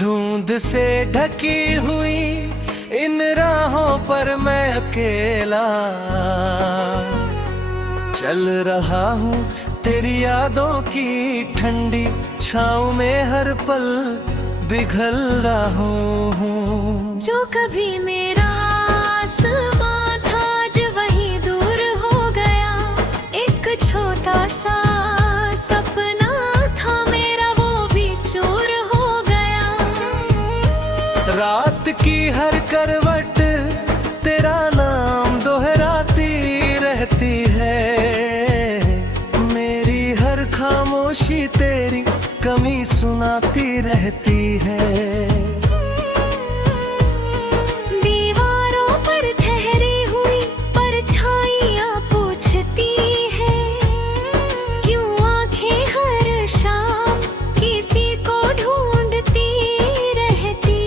धुंध से ढकी हुई इन राहों पर मैं अकेला चल रहा हूँ, तेरी यादों की ठंडी छाँव में हर पल पिघल रहा हूँ। जो कभी मेरा आसमां था आज वही दूर हो गया, एक छोटा सा सपना था मेरा वो भी चूर हो गया। रात की हर करवट तेरा नाम दोहराती रहती है, मेरी हर खामोशी तेरी कमी सुनाती रहती है। दीवारों पर ठहरी हुई परछाइयाँ पूछती है, क्यों आंखें हर शाम किसी को ढूंढती रहती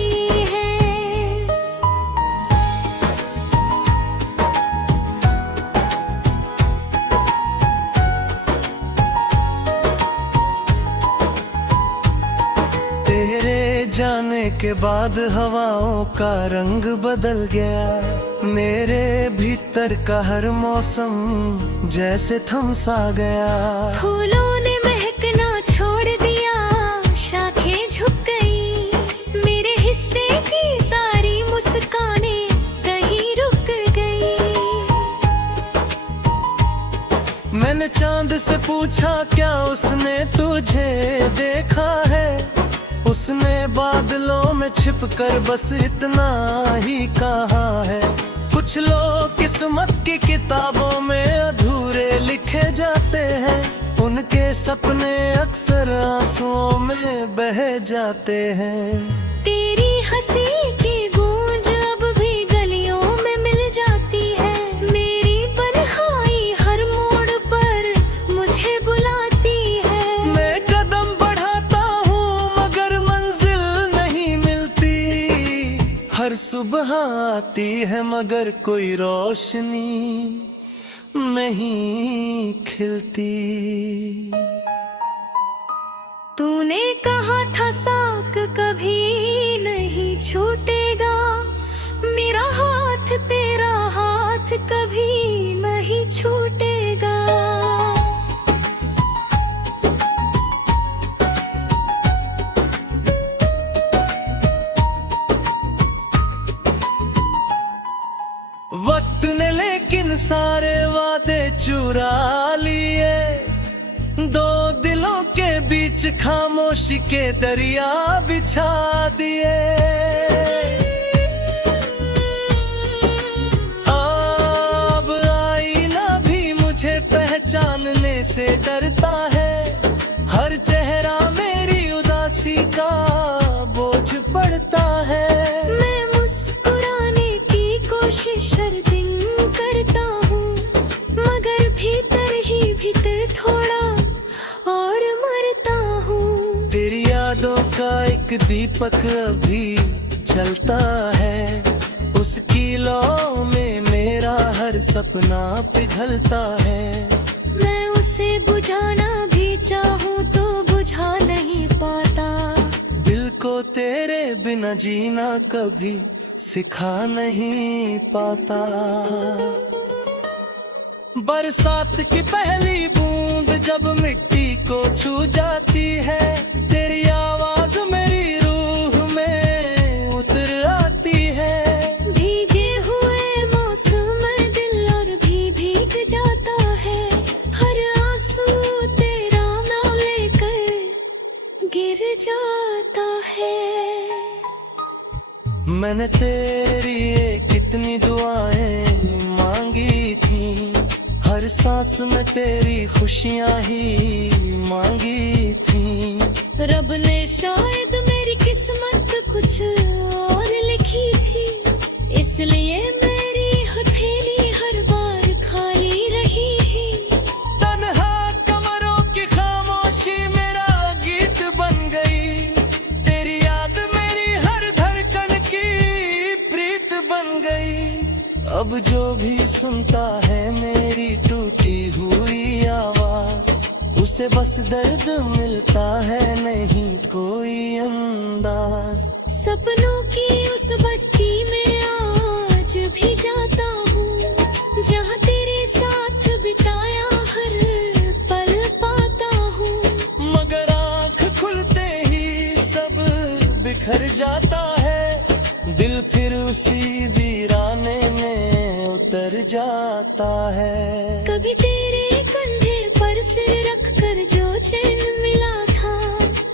है। तेरे जाने के बाद हवाओं का रंग बदल गया, मेरे भीतर का हर मौसम जैसे थम सा गया। फूलों ने महकना छोड़ दिया, शाखें झुक गई, मेरे हिस्से की सारी मुस्कानें कहीं रुक गई। मैंने चांद से पूछा क्या उसने तुझे देखा है, उसने बादलों में छिपकर बस इतना ही कहा है। कुछ लोग किस्मत की किताबों में अधूरे लिखे जाते हैं, उनके सपने अक्सर आंसुओं में बह जाते हैं। तेरी हंसी की गूंज अब भी गलियों में मिल जाती है, मेरी तन्हाई हर मोड़ पर मुझे बुलाती है। मैं कदम बढ़ाता हूँ मगर मंजिल नहीं मिलती, हर सुबह आती है मगर कोई रोशनी नहीं खिलती। तूने कहा था साक कभी नहीं छूटेगा, मेरा हाथ तेरा हाथ कभी नहीं छूटेगा। वक्त ने लेकिन सारे वादे चुरा लिए, दो दिलों के बीच खामोशी के दरिया बिछा दिए। अब आईना भी मुझे पहचानने से डरता है, हर चेहरा मेरी उदासी का बोझ पड़ता है। मैं मुस्कुराने की कोशिश हर दिन करता हूँ, मगर भीतर ही भीतर थोड़ा और मरता हूँ। तेरी यादों का एक दीपक अभी जलता है, उसकी लौ में मेरा हर सपना पिघलता है। मैं उसे बुझाना भी चाहूँ तो बुझा नहीं पाता, दिल को तेरे बिना जीना कभी सिखा नहीं पाता। बरसात की पहली बूंद जब मिट्टी को छू जाती है, तेरी आवाज मेरी रूह में उतर आती है। भीगे हुए मौसम में दिल और भी भीग जाता है, हर आंसू तेरा नाम लेकर गिर जाता है। मैंने तेरी ये कितनी दुआएं मांगी थी, हर सांस में तेरी खुशियां ही मांगी थी। रब ने शायद मेरी किस्मत कुछ और लिखी थी, इसलिए मेरी हथेली हर बार खाली रही। तन्हा कमरों की खामोशी मेरा गीत बन गई, तेरी याद मेरी हर धड़कन की प्रीत बन गई। अब जो भी सुनता है मेरी टूटी हुई आवाज, जिसे बस दर्द मिलता है नहीं कोई अंदाज। सपनों की उस बस्ती में आज भी जाता हूँ, जहाँ तेरे साथ बिताया हर पल पाता हूँ। मगर आँख खुलते ही सब बिखर जाता है, दिल फिर उसी वीराने में उतर जाता है। कभी तेरे कंधे पर सिर रख कर जो चैन मिला था,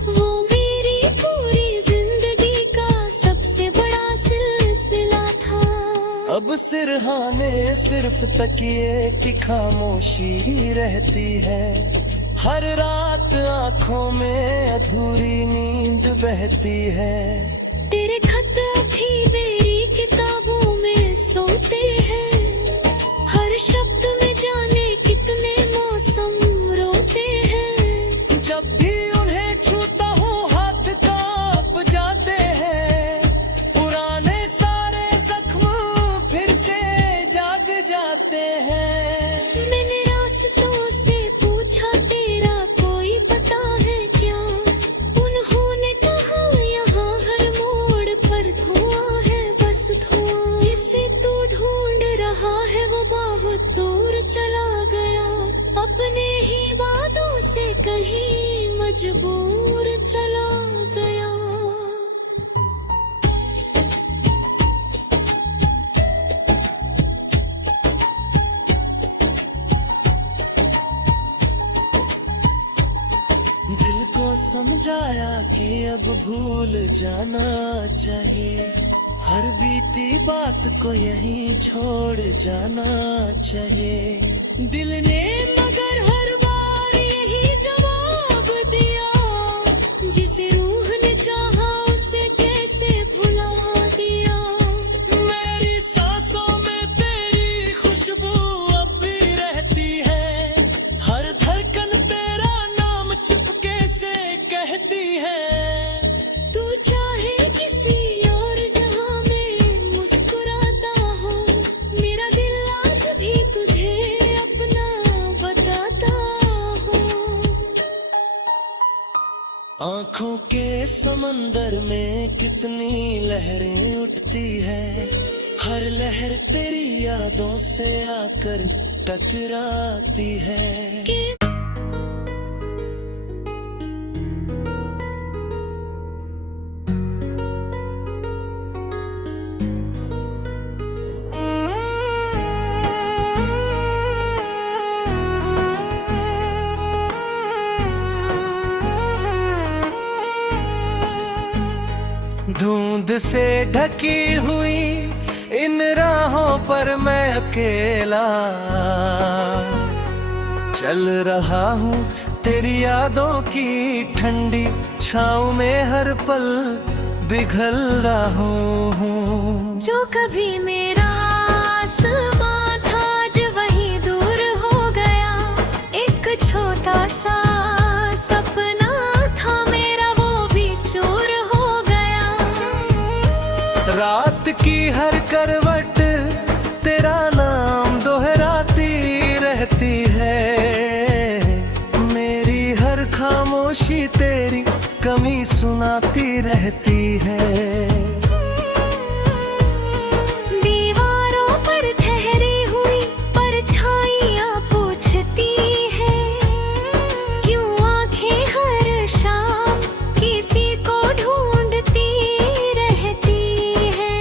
वो मेरी पूरी जिंदगी का सबसे बड़ा सिलसिला था। अब सिरहाने सिर्फ तकिए की खामोशी रहती है, हर रात आंखों में अधूरी नींद बहती है। तेरे खत अभी मेरी किताबों में सोते हैं, हर शब्द में जाने कितने मौसम रोते हैं। जब भी उन्हें छूता हूँ हाथ कांप जाते हैं, पुराने सारे जख्म फिर से जाग जाते हैं। मैंने रास्तों से पूछा तेरा कोई पता है क्या, उन्होंने कहा यहाँ हर मोड़ पर धुआं है बस धुआं। जिसे तू ढूंढ रहा है वो बहुत दूर चला गया, अपने ही वादों से कहीं मजबूर चला गया। दिल को समझाया कि अब भूल जाना चाहिए, हर बीती बात को यहीं छोड़ जाना चाहिए। दिल ने मगर हर बार यही जवाब दिया, जिसे रूह ने चाहा उसे कैसे भुला दिया। मेरी सांसों में तेरी खुशबू अब भी रहती है, हर धड़कन तेरा नाम चुपके से कहती है। तू चाहे किसी और जहां में मुस्कुराता हो, मेरा दिल आज भी तुझे अपना बताता हो। आँखों के समंदर में कितनी लहरें उठती है, हर लहर तेरी यादों से आकर टकराती है। धुंध से ढकी हुई इन राहों पर मैं अकेला चल रहा हूँ, तेरी यादों की ठंडी छाँव में हर पल पिघल रहा हूँ। जो कभी मेरा आसमां था आज वही दूर हो गया, एक छोटा सा सपना था मेरा वो भी चूर हो गया। रात की हर करवट तेरा नाम दोहराती रहती है, मेरी हर खामोशी तेरी कमी सुनाती रहती है। दीवारों पर ठहरी हुई परछाइयाँ पूछती है, क्यों आंखें हर शाम किसी को ढूंढती रहती है।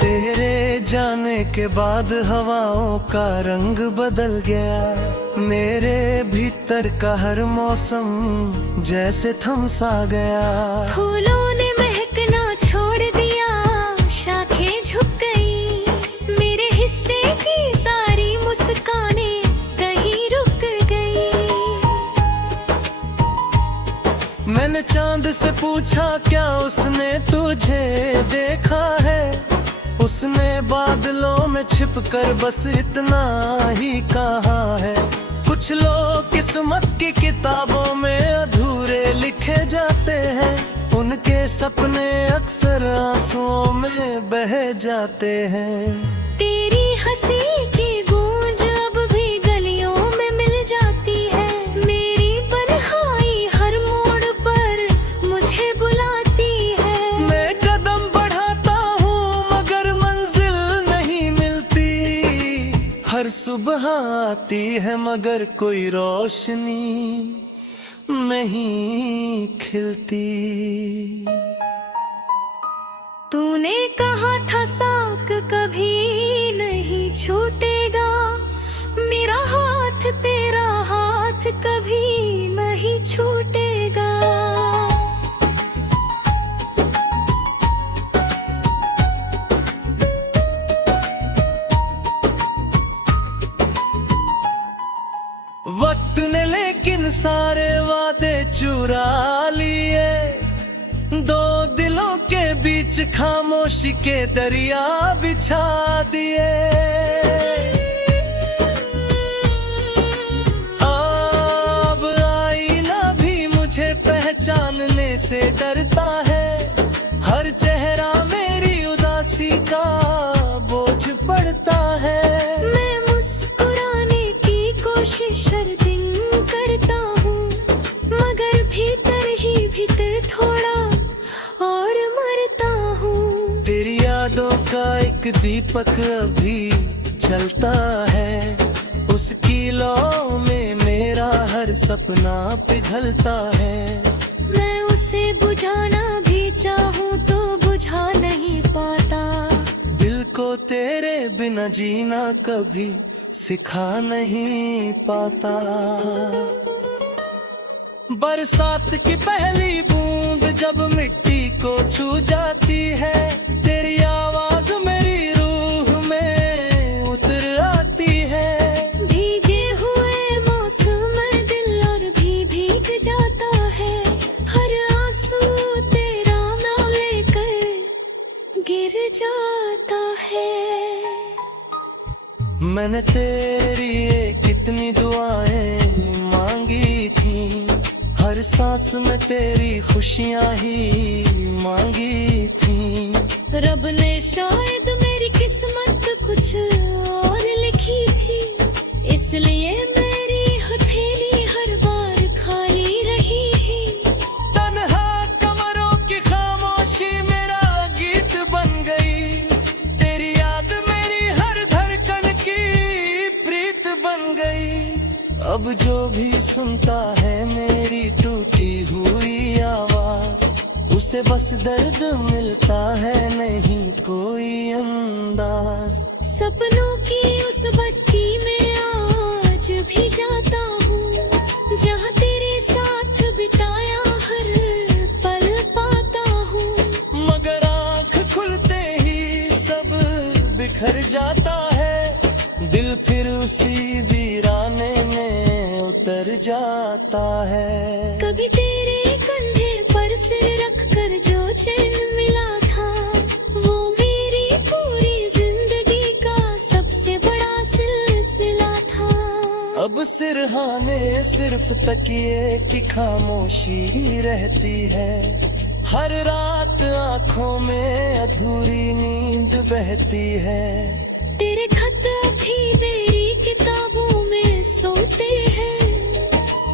तेरे जाने के बाद हवाओं का रंग बदल गया, मेरे भीतर का हर मौसम जैसे थम सा गया। फूलों ने महकना छोड़ दिया, शाखें झुक गई, मेरे हिस्से की सारी मुस्कानें कहीं रुक गई। मैंने चांद से पूछा क्या उसने तुझे देखा है, उसने बादलों में छिपकर बस इतना ही कहा है। कुछ लोग किस्मत की किताबों में अधूरे लिखे जाते हैं, उन के सपने अक्सर आंसुओं में बह जाते हैं। तेरी हंसी की गूंज अब भी गलियों में मिल जाती है। मेरी तन्हाई हर मोड़ पर मुझे बुलाती है। मैं कदम बढ़ाता हूँ मगर मंजिल नहीं मिलती। हर सुबह आती है मगर कोई रोशनी नहीं खिलती। तूने कहा था साक कभी नहीं छूटेगा, मेरा हाथ तेरा हाथ कभी नहीं छूटेगा। वक्त ने लेकिन सारे वादे चुरा लिए। दो दिलों के बीच खामोशी के दरिया बिछा दिए। अब आईना भी मुझे पहचानने से डरता है। हर चेहरा मेरी उदासी का बोझ पड़ता है। मैं मुस्कुराने की कोशिश हर दिन करता हूँ, मगर भीतर ही भीतर थोड़ा और मरता हूँ। तेरी यादों का एक दीपक अभी जलता है। उसकी लौ में मेरा हर सपना पिघलता है। मैं उसे बुझाना भी चाहूँ तो बुझा नहीं पाता। दिल को तेरे बिना जीना कभी सिखा नहीं पाता। बरसात की पहली बूंद जब मिट्टी को छू जाती है, तेरी आवाज मेरी रूह में उतर आती है। भीगे हुए मौसम में दिल और भी भीग जाता है। हर आंसू तेरा नाम लेकर गिर जाता है। मैंने तेरी ये कितनी दुआएं मांगी थी। हर सांस में तेरी खुशियां ही मांगी थी। रब ने शायद मेरी किस्मत कुछ और लिखी थी, इसलिए मेरी हथेली हर बार खाली रही ही। तन्हा कमरों की खामोशी मेरा गीत बन गई। तेरी याद मेरी हर धड़कन की प्रीत बन गई। अब जो भी सुनता है मेरी टूटी हुई आवाज, उसे बस दर्द मिलता है नहीं कोई अंदाज। सपनों की उस बस्ती में आज भी जाता हूँ, जहाँ तेरे साथ बिताया हर पल पाता हूँ। मगर आँख खुलते ही सब बिखर जाता है। दिल फिर उसी वीराने में उतर जाता है। कभी तेरे कंधे पर सिर रख कर जो चैन मिला था, वो मेरी पूरी जिंदगी का सबसे बड़ा सिलसिला था। अब सिरहाने सिर्फ तकिए की खामोशी ही रहती है। हर रात आंखों में अधूरी नींद बहती है। तेरे खत अभी मेरी किताबों में सोते हैं।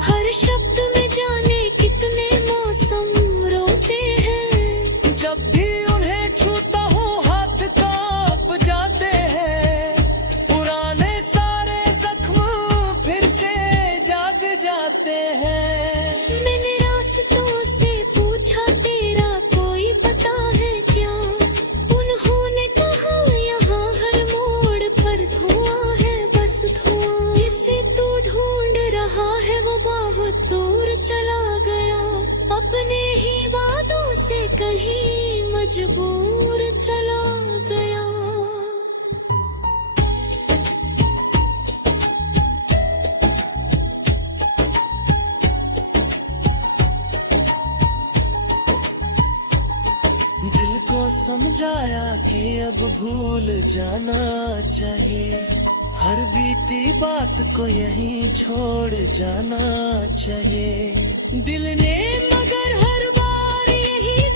हर शब्द में जाने कितने मौसम रोते हैं। जब भी उन्हें छूता हूँ हाथ कांप जाते हैं। पुराने सारे जख्म फिर से जाग जाते हैं। मैंने रास्तों से पूछा तेरा कोई पता है क्या, उन्होंने कहा यहाँ हर मोड़ पर धुआं है बस धुआं। जिसे तू ढूंढ रहा है वो बहुत दूर चला गया, अपने ही वादों से कहीं मजबूर चला गया। दिल को समझाया कि अब भूल जाना चाहिए। हर बीती बात को यहीं छोड़ जाना चाहिए। दिल ने मगर हर बार यही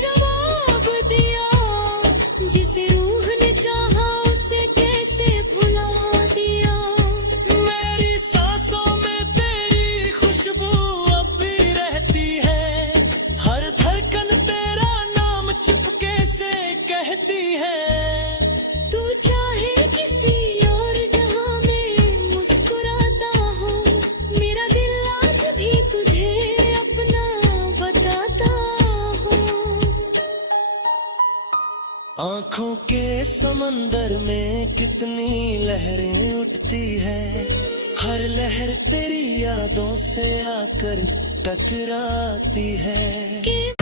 आंखों के समंदर में कितनी लहरें उठती है, हर लहर तेरी यादों से आकर टकराती है।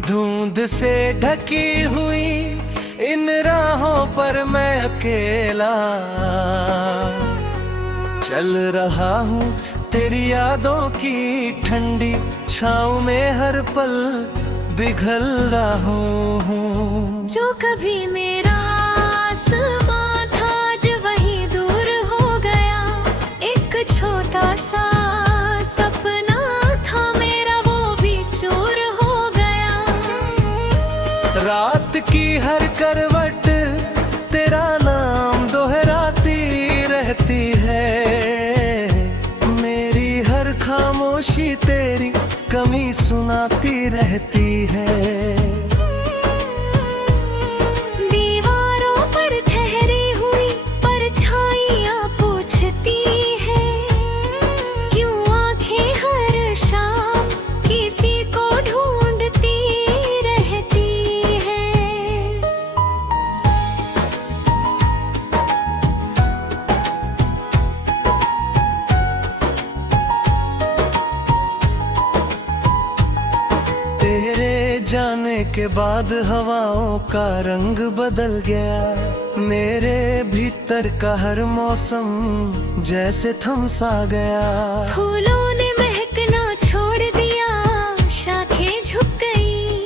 धुंध से ढकी हुई इन राहों पर मैं अकेला चल रहा हूँ, तेरी यादों की ठंडी छाँव में हर पल पिघल रहा हूँ। जो कभी मेरा आसमां था आज वही दूर हो गया, एक छोटा सा सपना था मेरा वो भी चूर हो गया। रात की हर करवट तेरा नाम दोहराती रहती है, मेरी हर खामोशी तेरी कमी सुनाती रहती है। दीवारों पर ठहरी हुई परछाइयाँ पूछती है, क्यों आंखें हर शाम किसी को ढूंढती रहती है। तेरे जाने के बाद हवाओं का रंग बदल गया, मेरे भीतर का हर मौसम जैसे थम सा गया। फूलों ने महकना छोड़ दिया, शाखें झुक गई,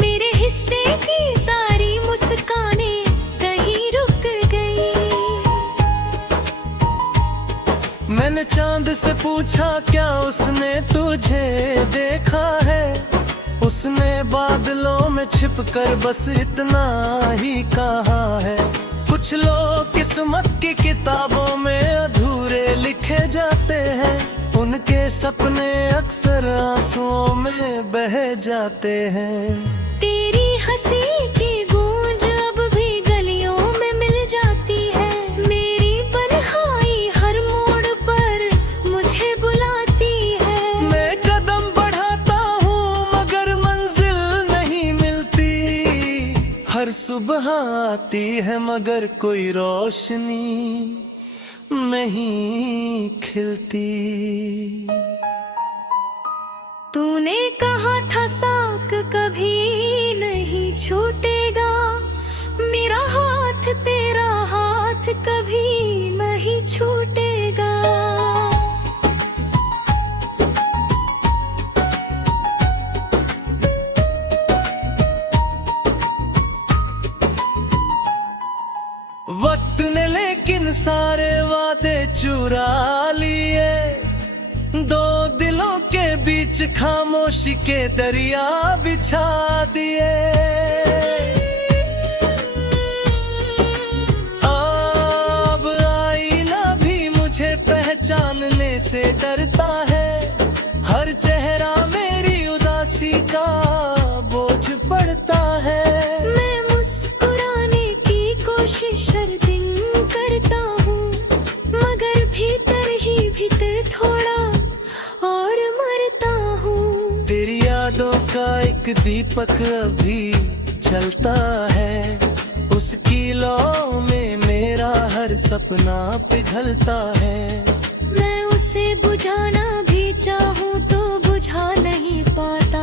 मेरे हिस्से की सारी मुस्कानें कहीं रुक गई। मैंने चांद से पूछा क्या उसने तुझे देखा है, उसने बादलों में छिपकर बस इतना ही कहा है। कुछ लोग किस्मत की किताबों में अधूरे लिखे जाते हैं, उनके सपने अक्सर आंसुओं में बह जाते हैं। तेरी हंसी की गूंज अब भी गलियों में मिल जाती है, मेरी तन्हाई हर मोड़ पर मुझे बुलाती है। मैं कदम बढ़ाता हूँ मगर मंजिल नहीं मिलती, हर सुबह आती है मगर कोई रोशनी नहीं खिलती। तूने कहा था साक कभी नहीं छूटेगा, मेरा हाथ तेरा हाथ कभी नहीं छूटेगा। वक्त ने लेकिन सारे वादे चुरा लिए, दो दिलों के बीच खामोशी के दरिया बिछा दिए। अब आईना भी मुझे पहचानने से डरता है, हर चेहरा मेरी उदासी का बोझ पड़ता है। मैं मुस्कुराने की कोशिश हर दिन करता हूँ, मगर भीतर ही भीतर थोड़ा और मरता हूँ। तेरी यादों का एक दीपक अभी जलता है, उसकी लौ में मेरा हर सपना पिघलता है। मैं उसे बुझाना भी चाहूँ तो बुझा नहीं पाता,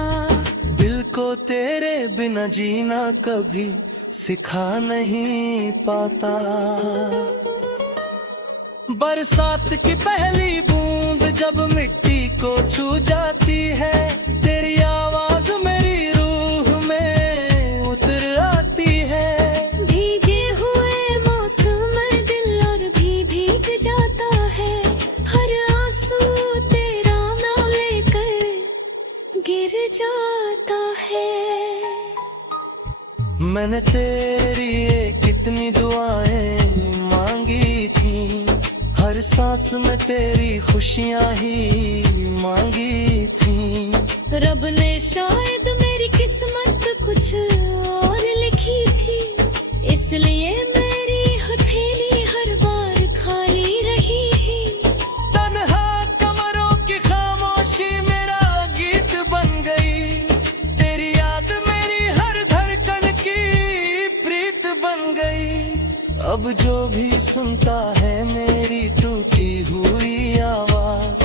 दिल को तेरे बिना जीना कभी सिखा नहीं पाता। बरसात की पहली बूंद जब मिट्टी को छू जाती है, तेरी आवाज मेरी रूह में उतर आती है। भीगे हुए मौसम में दिल और भी भीग जाता है, हर आंसू तेरा नाम लेकर गिर जाता है। मैंने तेरी ये कितनी दुआएं मांगी थी, हर हर सांस में तेरी खुशियां ही मांगी थी। रब ने शायद मेरी किस्मत कुछ और लिखी थी, इसलिए मेरी हथेली हर बार खाली रही ही। तन्हा कमरों की खामोशी मेरा गीत बन गई, तेरी याद मेरी हर धड़कन की प्रीत बन गई। अब जो भी सुनता है मेरी टूटी हुई आवाज,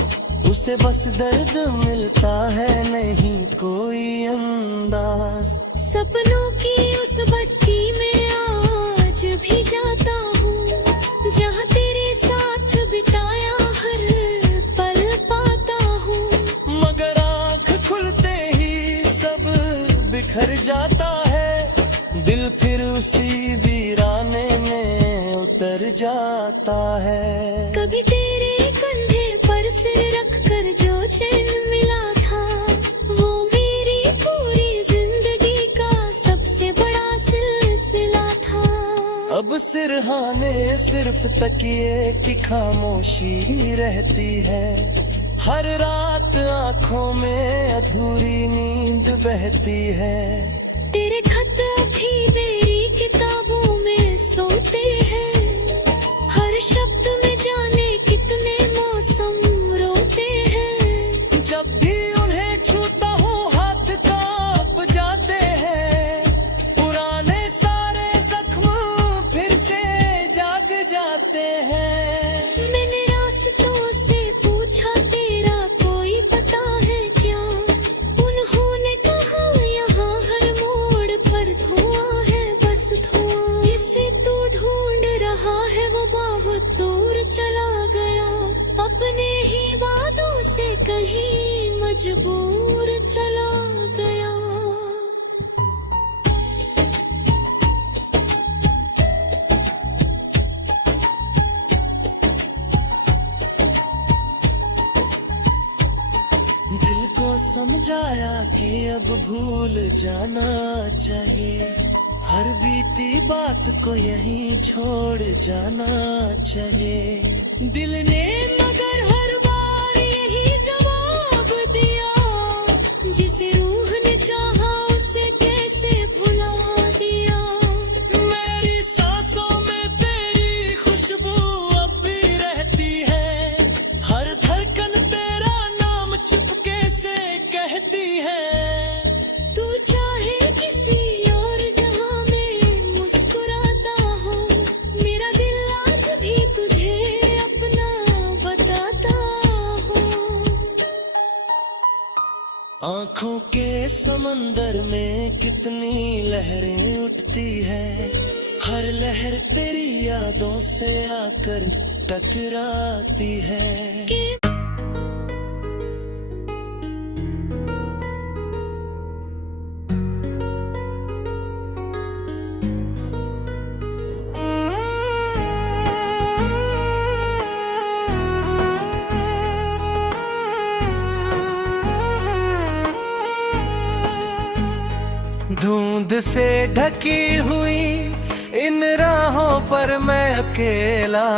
उसे बस दर्द मिलता है, नहीं कोई अंदाज। सपनों की उस बस्ती में आज भी जाता हूँ, जहाँ तेरे साथ बिताया हर पल पाता हूँ। मगर आँख खुलते ही सब बिखर जाता है, दिल फिर उसी वीराने में उतर जाता है। कभी तेरे कंधे पर सिर रख कर जो चैन मिला था, वो मेरी पूरी जिंदगी का सबसे बड़ा सिलसिला था। अब सिरहाने सिर्फ तकिए की खामोशी रहती है, हर रात आंखों में अधूरी नींद बहती है। तेरे खत भी मेरी किताबों में सोते हैं, हर शब्द में जाने कितने मौसम रोते हैं। जब भी उन्हें छूता हूँ हाथ कांप जाते हैं, पुराने सारे जख्म फिर से जाग जाते हैं। मैंने रास्तों से पूछा तेरा कोई पता है क्या, उन्होंने कहा यहाँ हर मोड़ पर धुआं है बस धुआं। जिसे तू ढूंढ रहा है वो बहुत दूर चला गया, अपने ही वादों से कहीं मजबूर चला गया। दिल को समझाया कि अब भूल जाना चाहिए, हर बीती बात को यहीं छोड़ जाना चाहिए। दिल ने मगर हर बार यही जवाब दिया, जिसे रूह ने चाहा उसे कैसे भुला दिया। मेरी सांसों में तेरी खुशबू अब भी रहती है, हर धड़कन तेरा नाम चुपके से कहती है। तू चाहे किसी और जहां में मुस्कुराता हो, मेरा दिल आज भी तुझे अपना बताता हो। आँखों के समंदर में कितनी लहरें उठती है, हर लहर तेरी यादों से आकर टकराती है। धुंध से ढकी हुई इन राहों पर मैं अकेला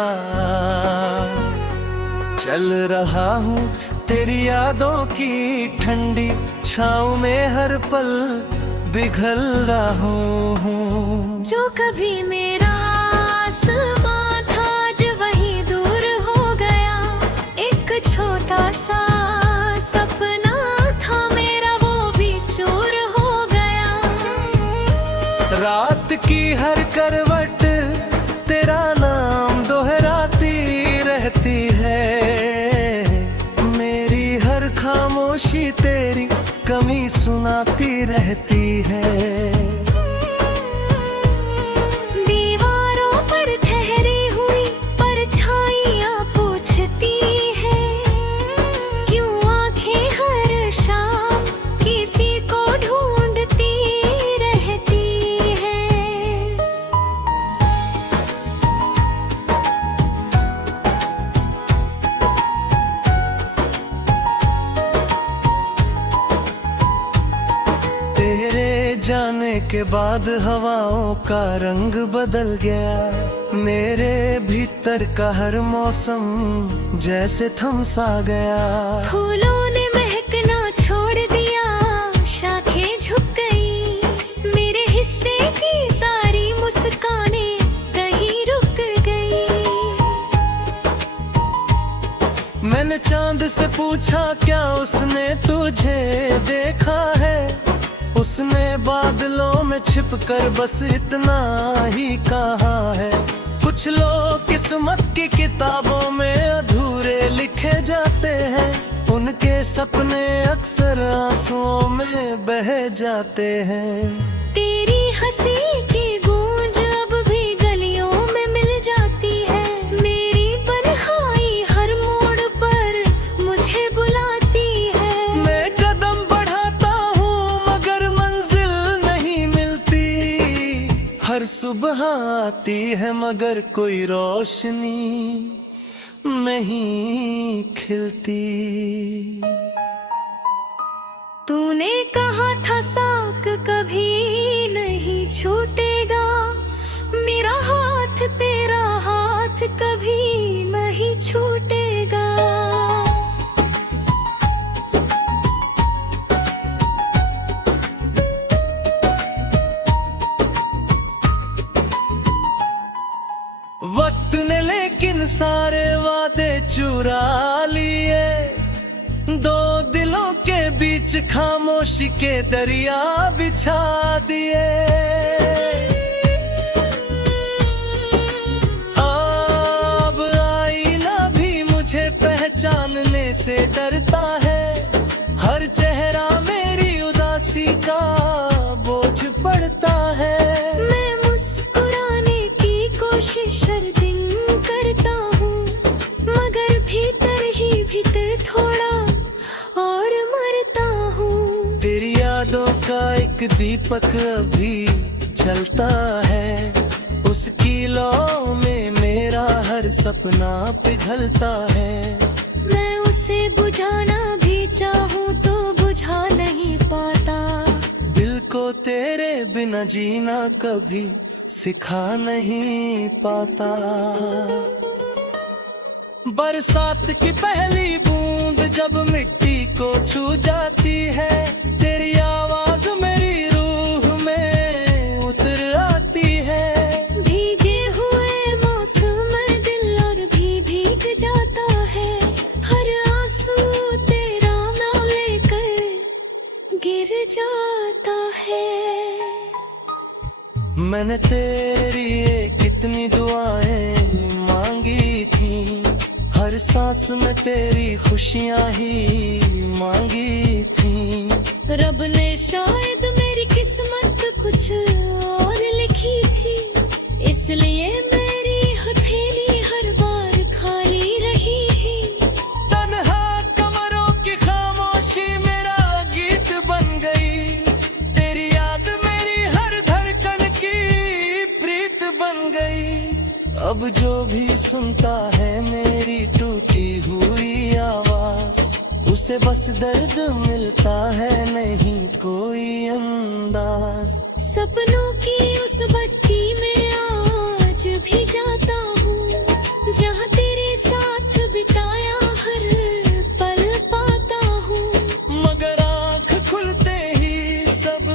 चल रहा हूँ, तेरी यादों की ठंडी छाँव में हर पल पिघल रहा हूँ। जो कभी मेरा आसमां था आज वही दूर हो गया, एक छोटा सा सपना था मेरा वो भी चूर हो गया। रात की हर करवट तेरा नाम दोहराती रहती है, मेरी हर खामोशी तेरी कमी सुनाती रहती है। दीवारों पर ठहरी हुई परछाइयाँ पूछती है, क्यों आंखें हर शाम किसी को ढूंढती रहती है। तेरे जाने के बाद हवाओं का रंग बदल गया। मेरे भीतर का हर मौसम जैसे थम सा गया। फूलों ने महकना छोड़ दिया, शाखें झुक गई, मेरे हिस्से की सारी मुस्कानें कहीं रुक गई। मैंने चांद से पूछा क्या उसने तुझे देखा है। उसने बादलों में छिपकर बस इतना ही कहा है। कुछ लोग किस्मत की किताबों में अधूरे लिखे जाते हैं, उनके सपने अक्सर आंसुओं में बह जाते हैं। तेरी हंसी की गूंज अब भी गलियों में मिल जाती है, मेरी तन्हाई हर मोड़ पर मुझे बुलाती है। मैं कदम बढ़ाता हूँ मगर मंजिल नहीं मिलती। हर सुबह आती है मगर कोई रोशनी नहीं खिलती। तूने कहा था साक कभी नहीं छूटेगा, मेरा हाथ तेरा हाथ कभी नहीं छूटेगा। वक्त ने लेकिन सारे वादे चुरा लिए। दो दिलों के बीच खामोशी के दरिया बिछा दिए। अब आईना भी मुझे पहचानने से डरता है। हर चेहरा मेरी उदासी का बोझ पड़ता है। मैं मुस्कुराने की कोशिश हर दिन करता हूँ, मगर भीतर ही भीतर थोड़ा और मरता हूँ। तेरी यादों का एक दीपक अभी जलता है, उसकी लौ में मेरा हर सपना पिघलता है। मैं उसे बुझाना भी चाहूँ तो बुझा नहीं पाता। दिल को तेरे बिना जीना कभी सिखा नहीं पाता। बरसात की पहली बूंद जब मिट्टी को छू जाती है, तेरी आवाज मेरी रूह में उतर आती है। भीगे हुए मौसम में दिल और भी भीग जाता है, हर आंसू तेरा नाम लेकर गिर जाता है। मैंने तेरी ये कितनी दुआएं मांगी थी, हर सांस में तेरी खुशियां ही मांगी थी। रब ने शायद मेरी किस्मत कुछ और लिखी थी, इसलिए मेरी हथेली हर बार खाली रही। तन्हा कमरों की खामोशी मेरा गीत बन गई। तेरी याद मेरी हर धड़कन की प्रीत बन गई। अब जो भी सुनता है मेरी टूटी हुई आवाज, उसे बस दर्द मिलता है नहीं कोई अंदाज। सपनों की उस बस्ती में आज भी जाता हूँ, जहाँ तेरे साथ बिताया हर पल पाता हूँ। मगर आँख खुलते ही सब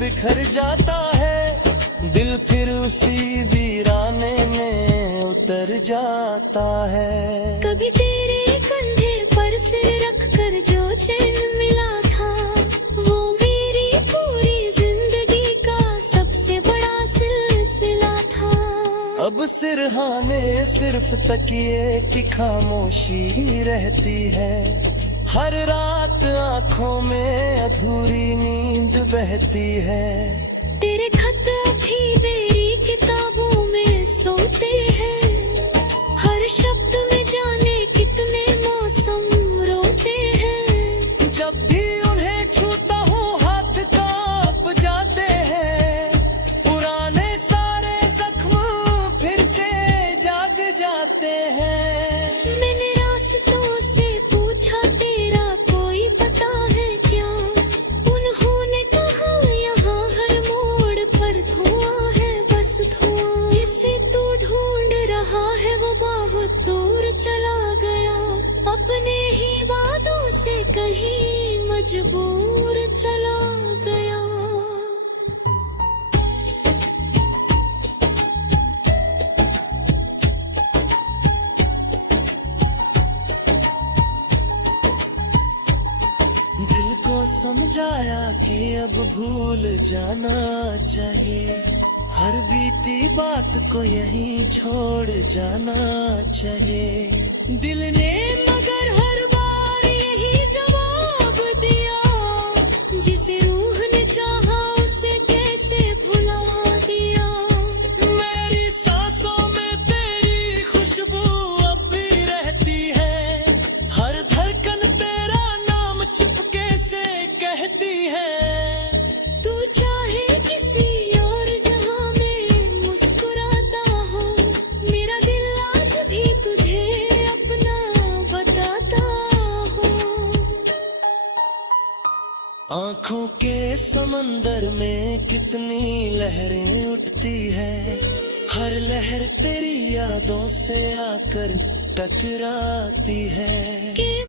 बिखर जाता है, दिल फिर उसी वीराने में उतर जाता है। कभी तेरे कंधे पर सिर रख कर जो चैन मिला था, वो मेरी पूरी जिंदगी का सबसे बड़ा सिलसिला था। अब सिरहाने सिर्फ तकिए की खामोशी रहती है। हर रात आंखों में अधूरी नींद बहती है। तेरे खत अभी मेरी किताबों में सोते हैं, हर शब्द में जाने कितने मौसम रोते हैं। जब भी उन्हें छूता हूँ हाथ कांप जाते हैं, पुराने सारे जख्म फिर से जाग जाते हैं। मैंने रास्तों से पूछा तेरा कोई पता है क्या, उन्होंने कहा यहाँ हर मजबूर चला गया। दिल को समझाया कि अब भूल जाना चाहिए, हर बीती बात को यहीं छोड़ जाना चाहिए। दिल ने मगर हर बार यही जवाब दिया, जिसे रूह ने चाहा उसे कैसे भुला दिया। मेरी सांसों में तेरी खुशबू अब भी रहती है, हर धड़कन तेरा नाम चुपके से कहती है। तू चाहे किसी और जहां में मुस्कुराता हो, मेरा दिल आज भी तुझे अपना बताता हो। आँखों के समंदर में कितनी लहरें उठती है, हर लहर तेरी यादों से आकर टकराती है।